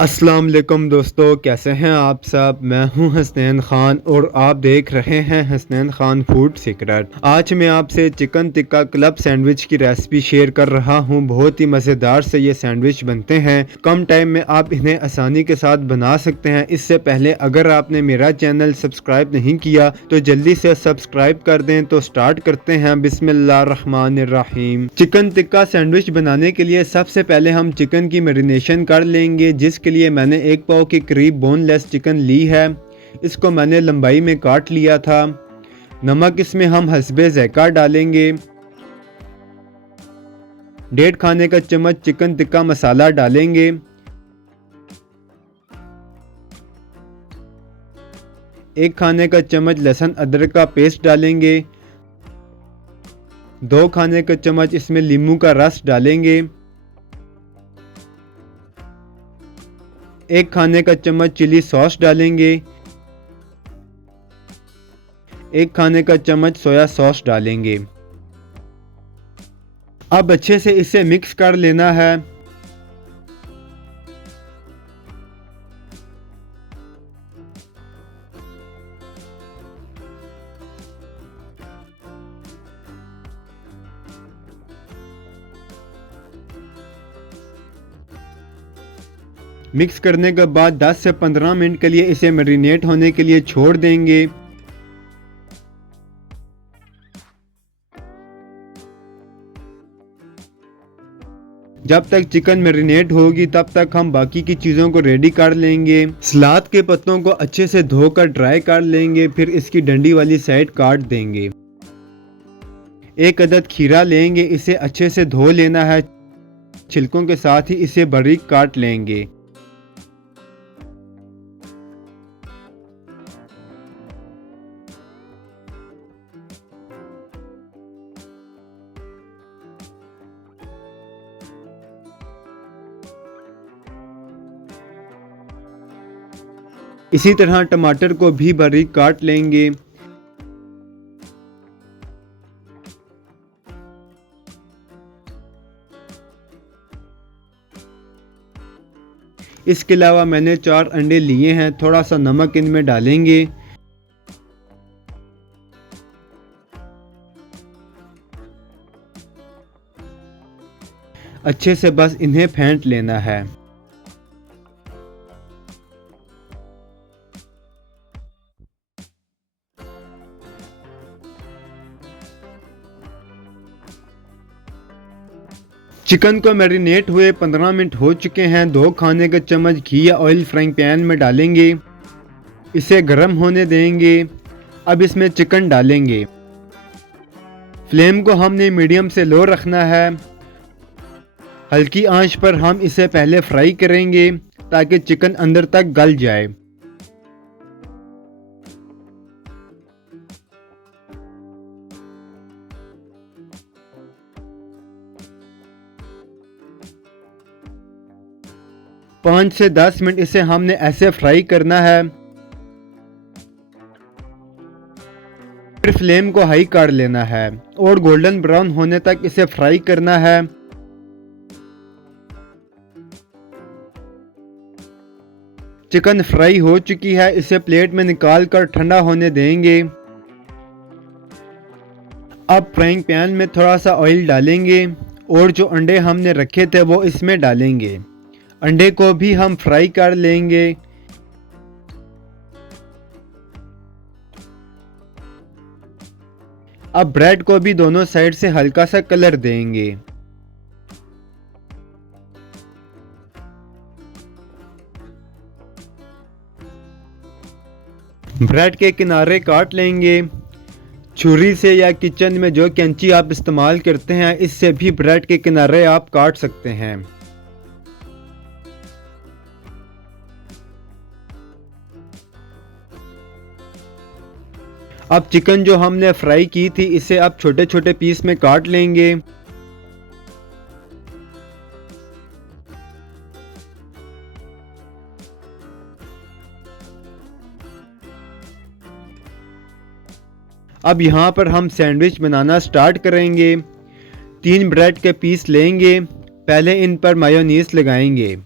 अस्सलाम वालेकुम दोस्तों, कैसे हैं आप सब। मैं हूं हसनैन ख़ान और आप देख रहे हैं हसनैन ख़ान फूड सीक्रेट। आज मैं आपसे चिकन टिक्का क्लब सैंडविच की रेसिपी शेयर कर रहा हूं। बहुत ही मज़ेदार से ये सैंडविच बनते हैं। कम टाइम में आप इन्हें आसानी के साथ बना सकते हैं। इससे पहले अगर आपने मेरा चैनल सब्सक्राइब नहीं किया तो जल्दी से सब्सक्राइब कर दें। तो स्टार्ट करते हैं। बिस्मिल्लाहिर्रहमानिर्रहीम। चिकन टिक्का सैंडविच बनाने के लिए सबसे पहले हम चिकन की मैरिनेशन कर लेंगे, जिसके लिए मैंने 1 पाव के करीब बोनलेस चिकन ली है। इसको मैंने लंबाई में काट लिया था। नमक इसमें हम हस्बे ज़ायका डालेंगे। 1.5 खाने का चम्मच चिकन टिक्का मसाला डालेंगे। 1 खाने का चम्मच लहसुन अदरक का पेस्ट डालेंगे। 2 खाने का चम्मच इसमें नींबू का रस डालेंगे। 1 खाने का चम्मच चिली सॉस डालेंगे। 1 खाने का चम्मच सोया सॉस डालेंगे। अब अच्छे से इसे मिक्स कर लेना है। मिक्स करने के बाद 10 से 15 मिनट के लिए इसे मैरिनेट होने के लिए छोड़ देंगे। जब तक चिकन मैरिनेट होगी तब तक हम बाकी की चीज़ों को रेडी कर लेंगे। सलाद के पत्तों को अच्छे से धोकर ड्राई कर लेंगे, फिर इसकी डंडी वाली साइड काट देंगे। 1 अदद खीरा लेंगे, इसे अच्छे से धो लेना है। छिलकों के साथ ही इसे बारीक काट लेंगे। इसी तरह टमाटर को भी बारीक काट लेंगे। इसके अलावा मैंने 4 अंडे लिए हैं। थोड़ा सा नमक इनमें डालेंगे। अच्छे से बस इन्हें फेंट लेना है। चिकन को मैरिनेट हुए 15 मिनट हो चुके हैं। 2 खाने का चम्मच घी या ऑयल फ्राइंग पैन में डालेंगे। इसे गर्म होने देंगे। अब इसमें चिकन डालेंगे। फ्लेम को हमने मीडियम से लो रखना है। हल्की आंच पर हम इसे पहले फ्राई करेंगे ताकि चिकन अंदर तक गल जाए। पाँच से 10 मिनट इसे हमने ऐसे फ्राई करना है। फिर फ्लेम को हाई कर लेना है और गोल्डन ब्राउन होने तक इसे फ्राई करना है। चिकन फ्राई हो चुकी है। इसे प्लेट में निकाल कर ठंडा होने देंगे। अब फ्राइंग पैन में थोड़ा सा ऑयल डालेंगे और जो अंडे हमने रखे थे वो इसमें डालेंगे। अंडे को भी हम फ्राई कर लेंगे। अब ब्रेड को भी दोनों साइड से हल्का सा कलर देंगे। ब्रेड के किनारे काट लेंगे। छुरी से या किचन में जो कैंची आप इस्तेमाल करते हैं, इससे भी ब्रेड के किनारे आप काट सकते हैं। अब चिकन जो हमने फ्राई की थी, इसे अब छोटे छोटे पीस में काट लेंगे। अब यहाँ पर हम सैंडविच बनाना स्टार्ट करेंगे। 3 ब्रेड के पीस लेंगे। पहले इन पर मायोनीज लगाएंगे।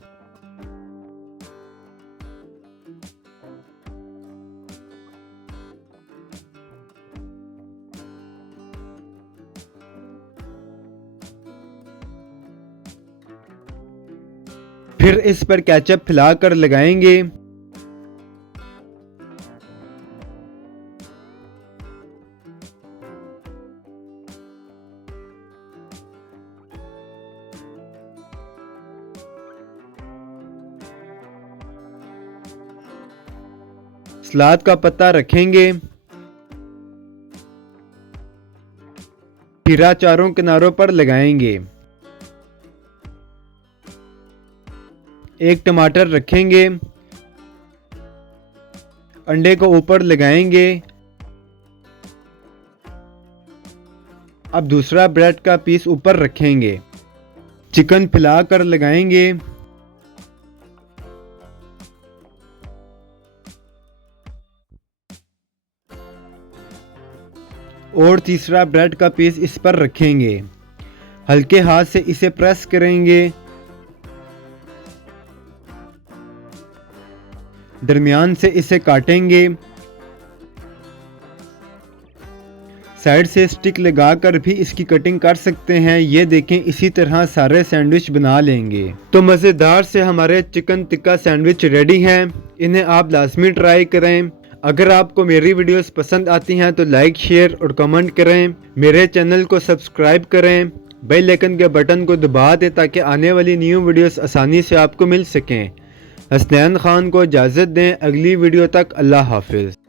फिर इस पर केचप फैलाकर लगाएंगे। सलाद का पत्ता रखेंगे। खीरा चारों किनारों पर लगाएंगे। एक टमाटर रखेंगे। अंडे को ऊपर लगाएंगे। अब दूसरा ब्रेड का पीस ऊपर रखेंगे। चिकन फैलाकर लगाएंगे। और तीसरा ब्रेड का पीस इस पर रखेंगे। हल्के हाथ से इसे प्रेस करेंगे। दरमियान से इसे काटेंगे। साइड से स्टिक लगाकर भी इसकी कटिंग कर सकते हैं। ये देखें, इसी तरह सारे सैंडविच बना लेंगे। तो मज़ेदार से हमारे चिकन टिक्का सैंडविच रेडी हैं। इन्हें आप लाजमी ट्राई करें। अगर आपको मेरी वीडियोस पसंद आती हैं तो लाइक, शेयर और कमेंट करें। मेरे चैनल को सब्सक्राइब करें। बेल आइकन के बटन को दबा दें ताकि आने वाली न्यू वीडियोस आसानी से आपको मिल सकें। हसनैन खान को इजाज़त दें। अगली वीडियो तक अल्लाह हाफिज़।